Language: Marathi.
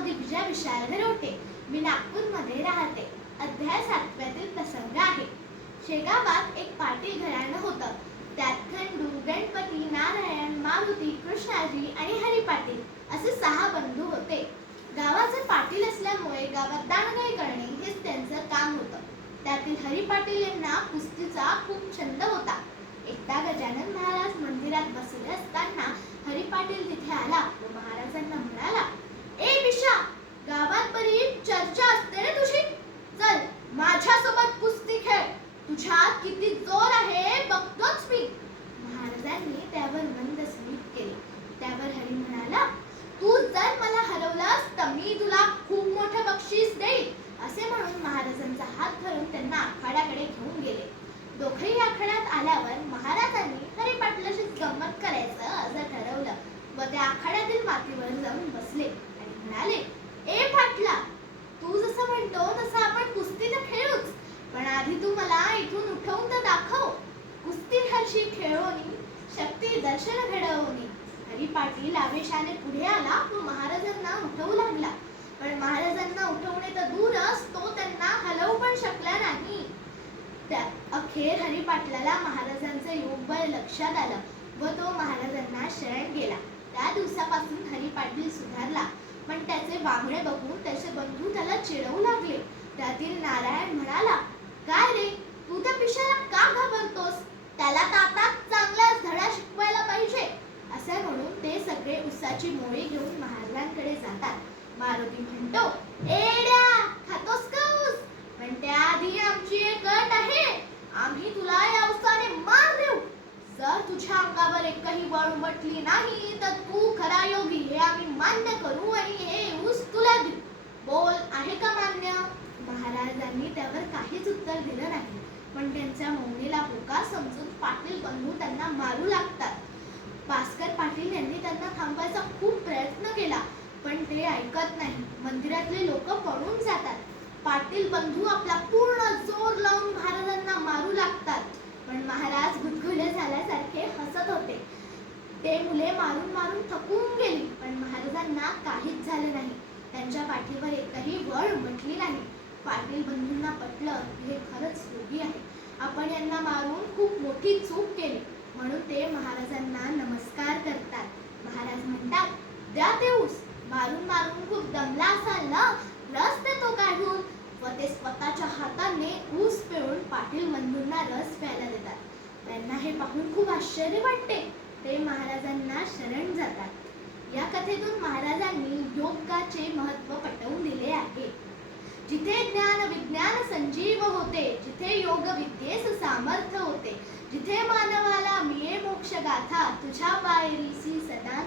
नाव दिग्विजय विशाल घरोटे. मी नागपूरमध्ये राहते. अध्याय 7 प्रसंग आहे. शेगावात एक पाटील घराणं होतं. त्यात खंडू, गणपती, नारायण, मारुती, कृष्णाजी आणि हरी पाटील असे 6 बंधू होते. गावाचे पाटील असल्यामुळे गावात दांडगाई करणे हेच त्यांचं काम होतं. त्यातील हरी पाटील यांना कुस्तीचा खूप छंद होता. एकदा गजानन महाराज मंदिरात बसले असताना हरी पाटील तिथे आला व महाराजांना म्हणाला, "ए बिशा, गावात बरीच चर्चा असते रे तुझी. चल माझ्यासोबत कुस्ती खेळ. तुझ्यात किती जोर आहे बघतोच मी." महाराजांनी त्यावर मंद स्मित केले. त्यावर हरी म्हणाला, "तू जर मला हरवलास तर मी तुला खूप मोठं बक्षीस देईन." असे म्हणून महाराजांचा हात धरून त्यांना आखाड्याकडे घेऊन गेले. दोघेही आखाड्यात आल्यावर महाराजांनी हरी पाटलाशी गंमत करायचं असं ठरवलं व त्या आखाड्यातील मातीवर जाऊन बसले आणि म्हणाले, "ए पाटला, तू जसं म्हणतो तसं आपण कुस्ती तर खेळूच, पण आधी तू मला इथून उठवून तर दाखव. कुस्ती हरशी खेळोनी, शक्ती दर्शन घडवोनी." हरी पाटील आवेशाने पुढे आला व महाराजांना उठवू लागला. पण महाराजांना उठवणे तर दूरच, तो त्यांना हलवू पण शकला नाही. अखेर हरी पाटलाला महाराजांचं योगबळ लक्षात आलं व तो महाराजांना शरण गेला. त्या दिवसापासून हरी पाटील सुधारला. पण त्याचे वागणे बघून त्याचे बंधू त्याला चिडवू लागले. त्यातील नारायण म्हणाला, "काय रे, तू त्या पिशाला का घाबरतोस? त्याला तर आता चांगलाच धडा शिकवायला पाहिजे." असे म्हणून ते सगळे उसाची मोळी घेऊन महाराजांकडे जातात. मारुती म्हणतो, "एड्या, खातोस का ऊस? पण त्याआधी आमची एक अट आहे. आम्ही तुला या उसाने मार देऊ. जर तुझ्या अंगावर एकही बळ उमटली नाही तर तू खरा योगी हे आम्ही मान्य करू आणि हे ऊस तुला देऊ. बोल, आहे का मान्य?" महाराजांनी त्यावर काहीच उत्तर दिलं नाही. पण त्यांच्या मौनीला होकार समजून पाटील बंधू त्यांना मारू लागतात. भास्कर पाटील यांनी त्यांना थांबवायचा खूप प्रयत्न केला, पण ते ऐकत नाही. मंदिरातले लोक पळून जातात. पाटील बंधू आपला पूर्ण जोर लावून महाराजांना मारू लागतात. पण महाराज गुदगुले झाल्यासारखे हसत होते. ते मुले मारून मारून थकून गेली, पण महाराजांना काहीच झाले नाही. त्यांच्या पाठीवर एकही बळ उमटली नाही. पाटील बंधूंना पटलं हे खरंच योगी आहे. आपण यांना मारून खूप मोठी चूक केली, म्हणून ते महाराजांना नमस्कार करतात. महाराज म्हणतात, "द्या ते ऊस. मारून मारून खूप दमला असाल ना, रस देतो काढून." व ते स्वतःच्या हाताने ऊस पिळून पाटील बंधूंना रस प्यायला देतात. त्यांना हे पाहून खूप आश्चर्य वाटते. ते महाराजांना शरण जातात. या कथेतून महाराजांनी योगाचे महत्त्व पटवून दिले आहे. जिथे ज्ञान विज्ञान संजीव होते, जिथे योग विद्येस सामर्थ्य होते, जिथे मानवाला मिळे मोक्ष गाथा, तुझ्या पायरीसी सदा